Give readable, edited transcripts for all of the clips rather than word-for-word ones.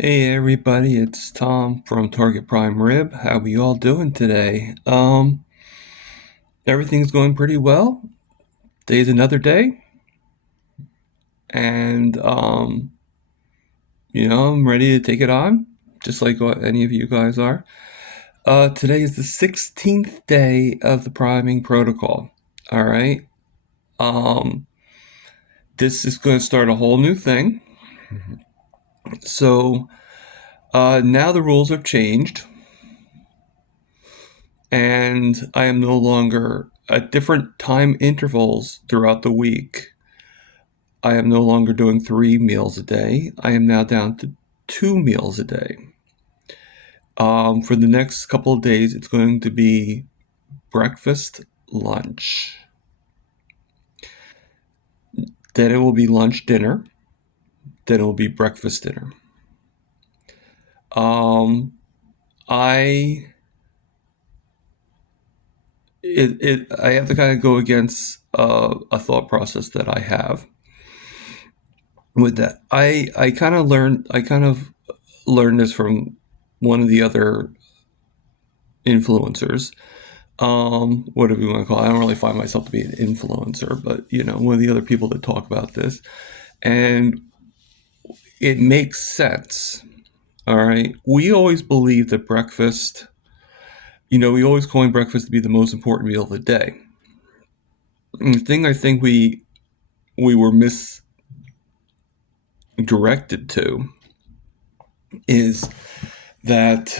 Hey everybody, it's Tom from Target Prime Rib. How we all doing today? Everything's going pretty well. Today's another day, and I'm ready to take it on, just like what any of you guys are. Today is the 16th day of the priming protocol. All right. Um, this is going to start a whole new thing. So now the rules have changed, and I am no longer at different time intervals throughout the week. I am no longer doing 3 meals a day. I am now down to 2 meals a day. For the next couple of days, it's going to be breakfast, lunch. Then it will be lunch, dinner. Then it will be breakfast, dinner. Um, I I have to kind of go against a thought process that I have with that. I kind of learned this from one of the other influencers. Whatever you want to call it. I don't really find myself to be an influencer, but one of the other people that talk about this, and it makes sense. All right, we always believe that breakfast. We always coin breakfast to be the most important meal of the day. And the thing I think we were misdirected to is that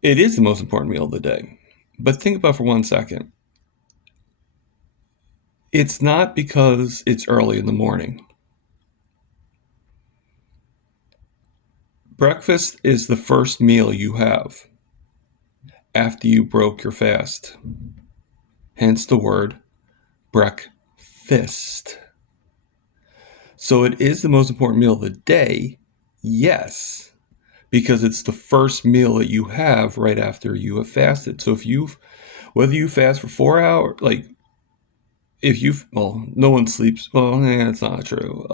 it is the most important meal of the day. But think about it for 1 second. It's not because it's early in the morning. Breakfast is the first meal you have after you broke your fast. Hence the word breakfast. So it is the most important meal of the day, yes, because it's the first meal that you have right after you have fasted. So whether you fast for 4 hours, like no one sleeps. Well, that's not true.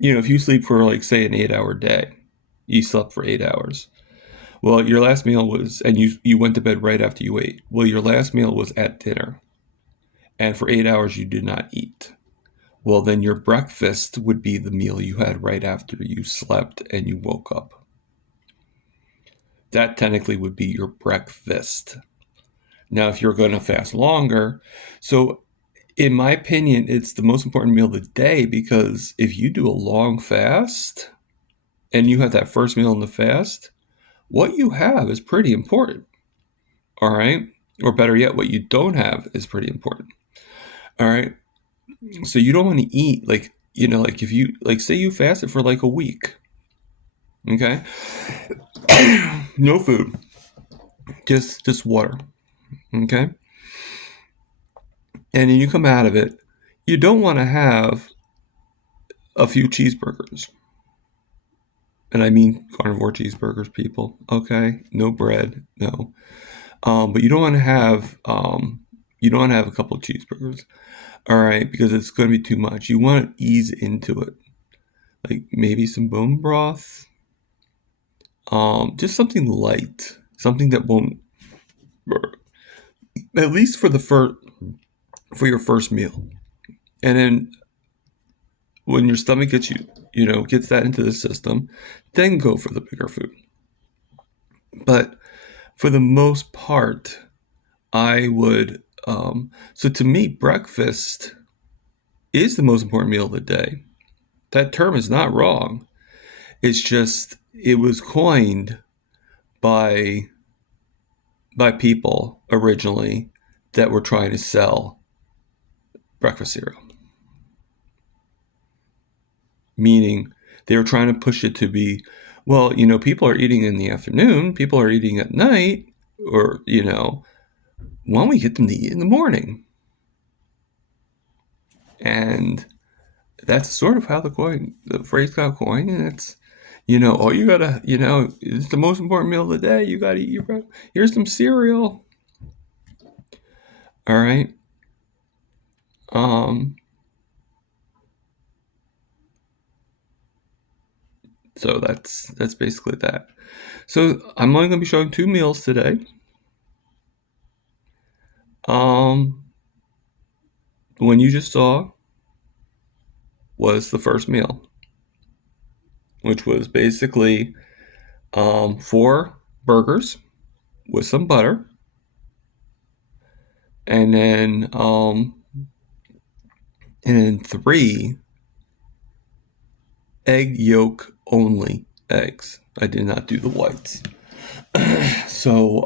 If you sleep for like say an 8-hour day, you slept for 8 hours. Well, your last meal was, and you went to bed right after you ate. Well, your last meal was at dinner, and for 8 hours you did not eat. Well, then your breakfast would be the meal you had right after you slept and you woke up. That technically would be your breakfast. Now, if you're going to fast longer, so in my opinion, it's the most important meal of the day because if you do a long fast and you have that first meal in the fast, what you have is pretty important. All right. Or better yet, what you don't have is pretty important. All right. So you don't want to eat like if you like say you fasted for like a week. Okay. No food. Just water. Okay. And then you come out of it, you don't want to have a few cheeseburgers. And I mean carnivore cheeseburgers, people. Okay. No bread. No. But you don't want to have a couple of cheeseburgers. All right, because it's going to be too much. You want to ease into it, like maybe some bone broth, just something light, something that won't, at least for your first meal, and then when your stomach gets that into the system, then go for the bigger food. But for the most part, I would. So to me, breakfast is the most important meal of the day. That term is not wrong. It's just it was coined by people originally that were trying to sell breakfast cereal. Meaning they were trying to push it to be, well, people are eating in the afternoon, people are eating at night, or, why don't we get them to eat in the morning? And that's sort of how the phrase got coined, and it's, oh, you gotta, it's the most important meal of the day. You gotta eat your breakfast. Here's some cereal. All right. Um, So that's basically that. So I'm only going to be showing 2 meals today. The one you just saw was the first meal, which was basically 4 burgers with some butter, and then 3 egg yolk only eggs. I did not do the whites. So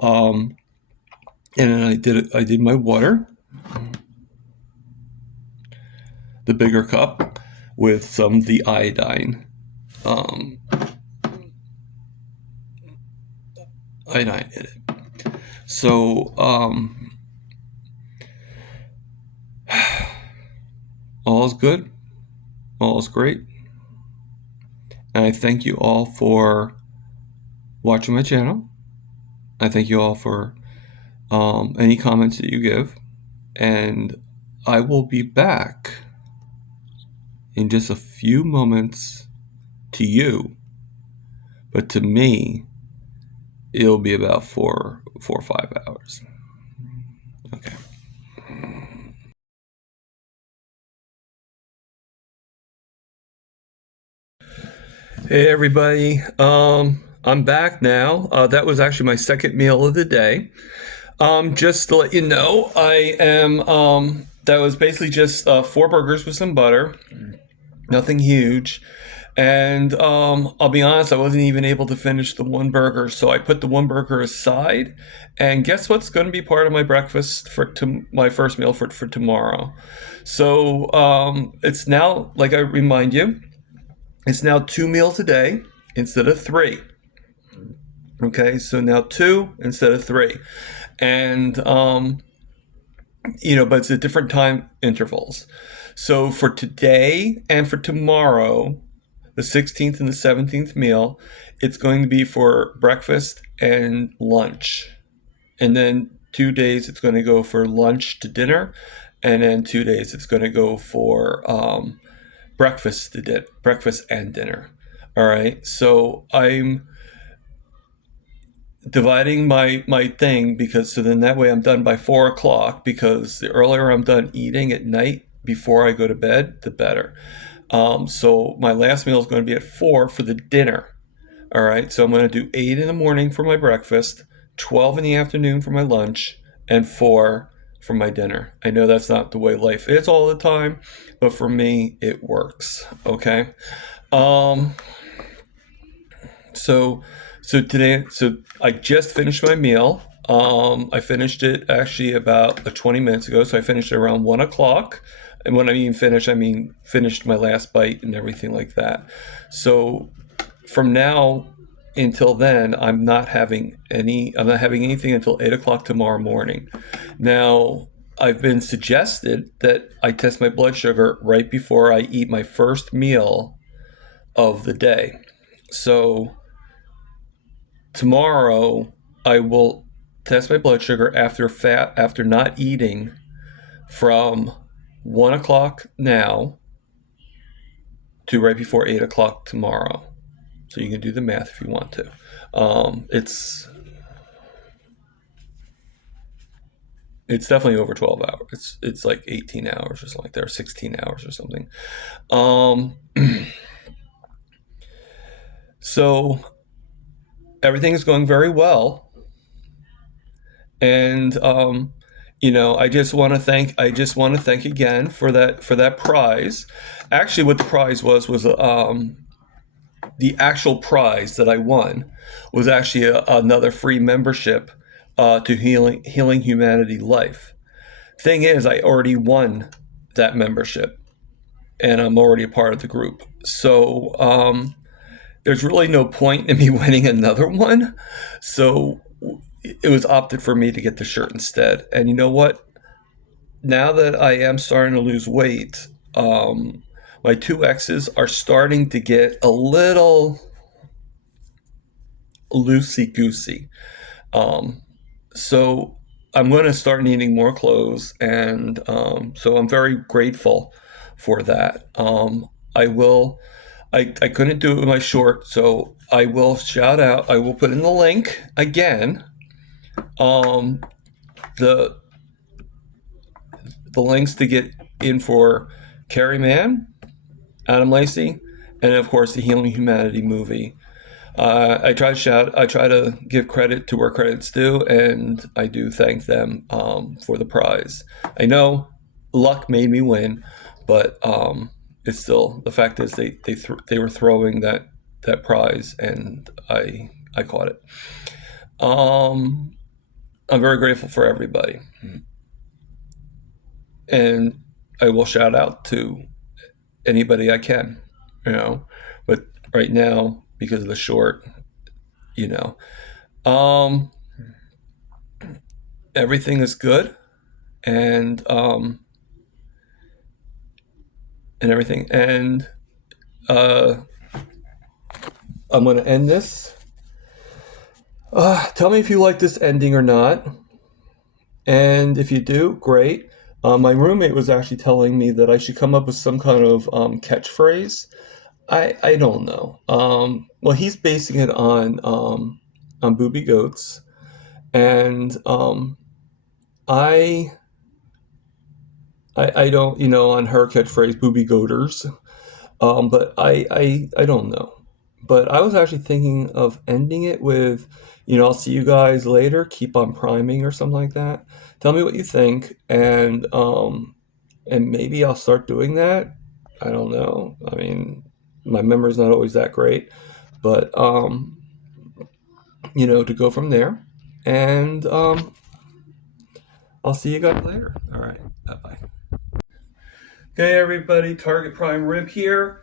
and then I did my water, the bigger cup, with some of the iodine. Iodine in it. So all is good. All is great. And I thank you all for watching my channel. I thank you all for any comments that you give. And I will be back in just a few moments to you. But to me, it'll be about 4 or 5 hours. Okay. Hey everybody, I'm back now. That was actually my second meal of the day. Just to let you know, I am, that was basically just 4 burgers with some butter, nothing huge. And I'll be honest, I wasn't even able to finish the 1 burger, so I put the 1 burger aside. And guess what's going to be part of my breakfast for my first meal for tomorrow? So it's now, like I remind you, it's now 2 meals a day instead of 3. Okay, so now 2 instead of 3. And, but it's at different time intervals. So for today and for tomorrow, the 16th and the 17th meal, it's going to be for breakfast and lunch. And then 2 days it's going to go for lunch to dinner. And then 2 days it's going to go for breakfast and dinner. All right. So I'm dividing my thing because so then that way I'm done by 4 o'clock, because the earlier I'm done eating at night before I go to bed, the better. So my last meal is going to be at 4 for the dinner. All right. So I'm going to do 8 in the morning for my breakfast, 12 in the afternoon for my lunch, and 4 for my dinner. I know that's not the way life is all the time, but for me, it works. Okay. So today, I just finished my meal. I finished it actually about 20 minutes ago. So I finished it around 1 o'clock. And when I mean finish, I mean finished my last bite and everything like that. So from now until then, I'm not having anything until 8 o'clock tomorrow morning. Now, I've been suggested that I test my blood sugar right before I eat my first meal of the day. So tomorrow I will test my blood sugar after not eating from 1 o'clock now to right before 8 o'clock tomorrow. So you can do the math if you want to. It's definitely over 12 hours. It's like 18 hours or something like that, or 16 hours or something. So everything is going very well. And I just want to thank again for that prize. Actually, what the prize was the actual prize that I won was actually another free membership to Healing Humanity Life. Thing is, I already won that membership, and I'm already a part of the group. So there's really no point in me winning another one. So it was opted for me to get the shirt instead. And you know what? Now that I am starting to lose weight, my 2 X's are starting to get a little loosey-goosey. So I'm going to start needing more clothes, and so I'm very grateful for that. I will I couldn't do it with my short, so I will shout out. I will put in the link again. Um, the links to get in for Carrie Mann, Adam Lacey, and of course the Healing Humanity movie. I try to give credit to where credit's due, and I do thank them for the prize. I know luck made me win, but it's still, the fact is they were throwing that prize, and I caught it. I'm very grateful for everybody, and I will shout out to anybody I can, you know. But right now, because of the short, you know, um, everything is good, and everything, and I'm going to end this. Tell me if you like this ending or not, and if you do, great. My roommate was actually telling me that I should come up with some kind of catchphrase. I don't know. Well, he's basing it on Booby Goats, and I I don't, on her catchphrase Booby Goaters. But I don't know. But I was actually thinking of ending it with, I'll see you guys later. Keep on priming or something like that. Tell me what you think, and maybe I'll start doing that. I don't know. I mean, my memory's not always that great, but to go from there, and I'll see you guys later. All right, bye. Okay, everybody, Target Prime Rib here.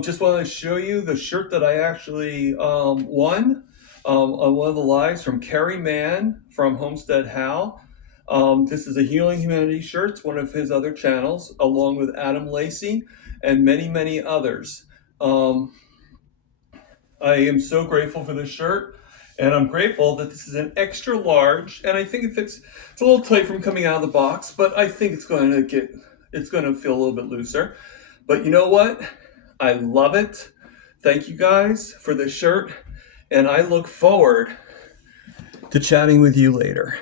Just want to show you the shirt that I actually won on one of the lives from Kerry Mann from Homestead Hal. This is a Healing Humanity shirt. It's one of his other channels, along with Adam Lacey and many, many others. I am so grateful for this shirt, and I'm grateful that this is an extra large, and I think it fits. It's a little tight from coming out of the box, but I think it's going to feel a little bit looser. But you know what? I love it. Thank you guys for this shirt, and I look forward to chatting with you later.